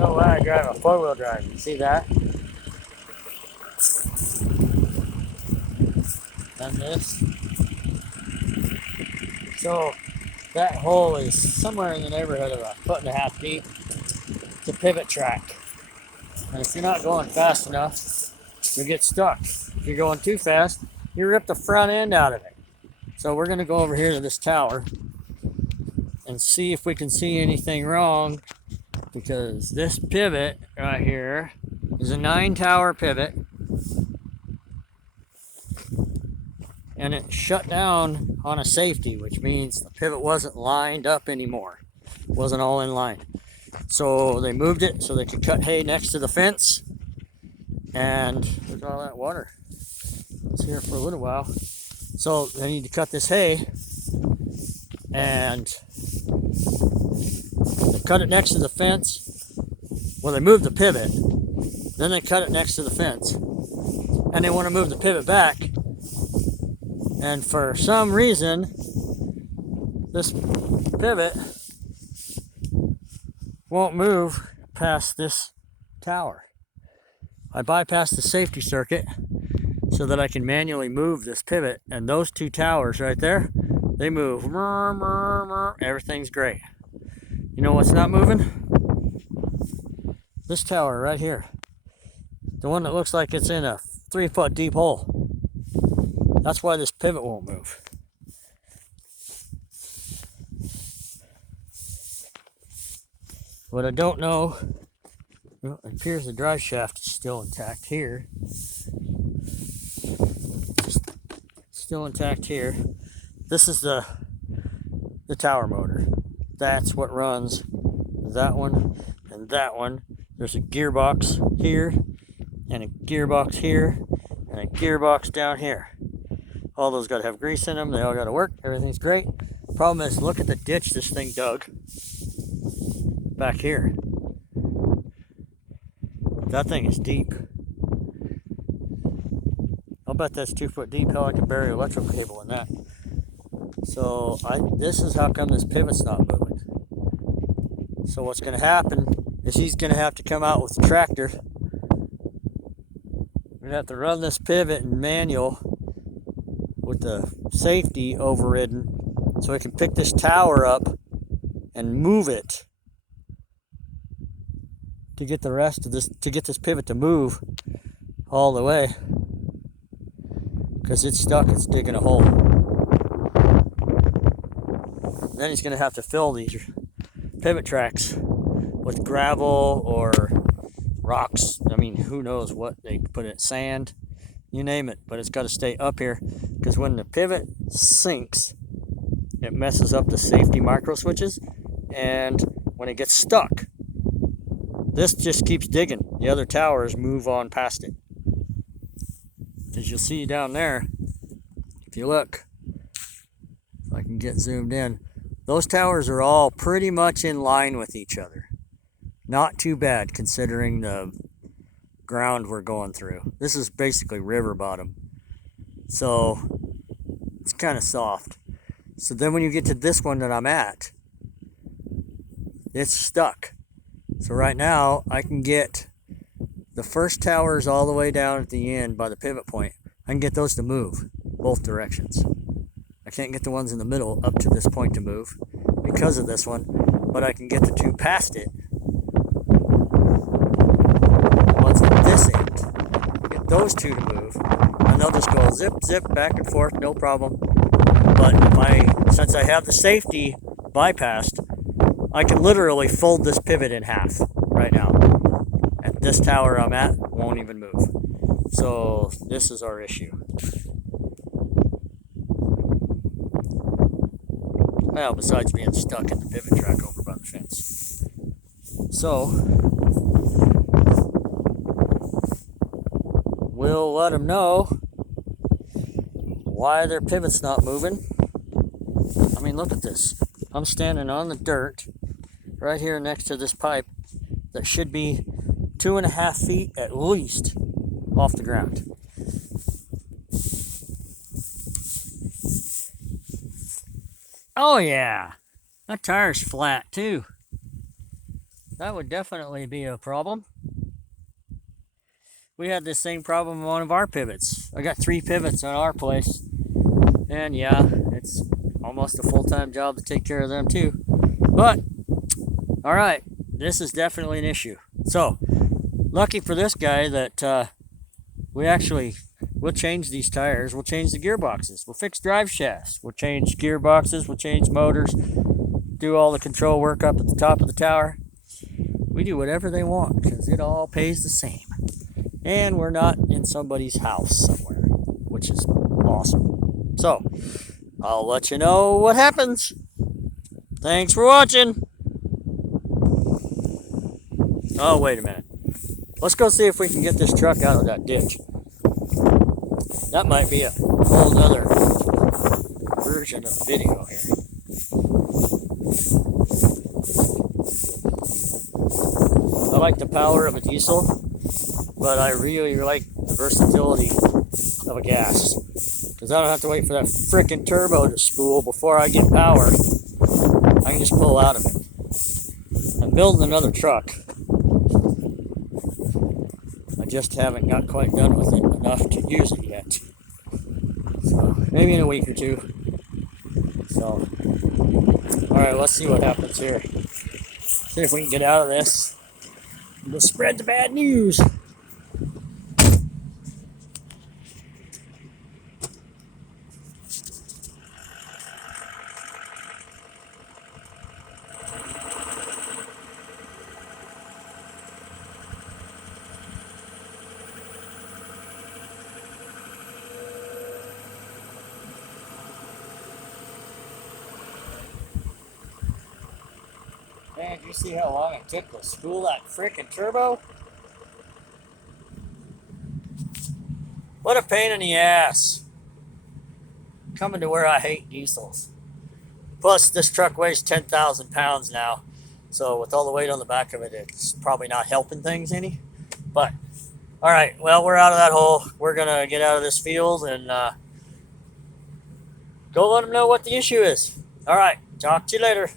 know why I drive a four-wheel drive. You see that? And this. So that hole is somewhere in the neighborhood of 1.5 feet deep. It's a pivot track. And if you're not going fast enough, you get stuck. If you're going too fast, you rip the front end out of it. So we're going to go over here to this tower and see if we can see anything wrong, because this pivot right here is a 9-tower pivot, and it shut down on a safety, which means the pivot wasn't lined up anymore. It wasn't all in line. So they moved it so they could cut hay next to the fence. And look at all that water. It's here for a little while. So they need to cut this hay, and they cut it next to the fence. Well, they moved the pivot, then they cut it next to the fence, and they want to move the pivot back. And for some reason, this pivot won't move past this tower. I bypassed the safety circuit so that I can manually move this pivot, and those two towers right there, they move. Everything's great. You know what's not moving? This tower right here. The one that looks like it's in a 3-foot deep hole. That's why this pivot won't move. What I don't know, well, it appears the drive shaft is still intact here. Still intact here. This is the tower motor. That's what runs that one and that one. There's a gearbox here, and a gearbox here, and a gearbox down here. All those got to have grease in them. They all got to work. Everything's great. Problem is, look at the ditch this thing dug back here. That thing is deep. I'll bet that's 2 foot deep. Hell, I can bury electrical cable in that. So this is how come this pivot's not moving. So what's going to happen is he's going to have to come out with the tractor. We're going to have to run this pivot in manual with the safety overridden, so we can pick this tower up and move it to get the rest of this, to get this pivot to move all the way, because it's stuck. It's digging a hole. Then he's going to have to fill these pivot tracks with gravel or rocks. I mean, who knows what they put in, sand, you name it, but it's got to stay up here, because when the pivot sinks, it messes up the safety micro switches, and when it gets stuck, this just keeps digging. The other towers move on past it. As you'll see down there, if you look, if I can get zoomed in, those towers are all pretty much in line with each other. Not too bad considering the ground we're going through. This is basically river bottom, so it's kind of soft. So then when you get to this one that I'm at, it's stuck. So right now I can get the first towers all the way down at the end by the pivot point. I can get those to move both directions. I can't get the ones in the middle up to this point to move because of this one, but I can get the two past it. Ones at this end, get those two to move, and they'll just go zip, zip, back and forth, no problem. But since I have the safety bypassed, I can literally fold this pivot in half right now. At this tower I'm at, won't even move. So this is our issue. Well, besides being stuck in the pivot track over by the fence. So we'll let them know why their pivot's not moving. I mean, look at this. I'm standing on the dirt right here next to this pipe that should be 2.5 feet at least off the ground. Oh yeah, that tire's flat too. that would definitely be a problem. We had this same problem on one of our pivots. I got 3 pivots on our place. And yeah, it's almost a full-time job to take care of them too. But, alright, this is definitely an issue. So, lucky for this guy that we'll change these tires, we'll change the gearboxes, we'll fix drive shafts, we'll change gearboxes, we'll change motors, do all the control work up at the top of the tower. We do whatever they want because it all pays the same. And we're not in somebody's house somewhere, which is awesome. So, I'll let you know what happens. Thanks for watching. Oh, wait a minute. Let's go see if we can get this truck out of that ditch. That might be a whole other version of the video here. I like the power of a diesel, but I really like the versatility of a gas. Because I don't have to wait for that frickin' turbo to spool before I get power. I can just pull out of it. I'm building another truck. I just haven't got quite done with it enough to use it yet. So, maybe in a week or 2. So, alright, let's see what happens here. See if we can get out of this. We'll spread the bad news. Man, do you see how long it took to spool that frickin' turbo? What a pain in the ass. Coming to where I hate diesels. Plus, this truck weighs 10,000 pounds now. So with all the weight on the back of it, it's probably not helping things any. But, alright, well, we're out of that hole. We're going to get out of this field and go let them know what the issue is. Alright, talk to you later.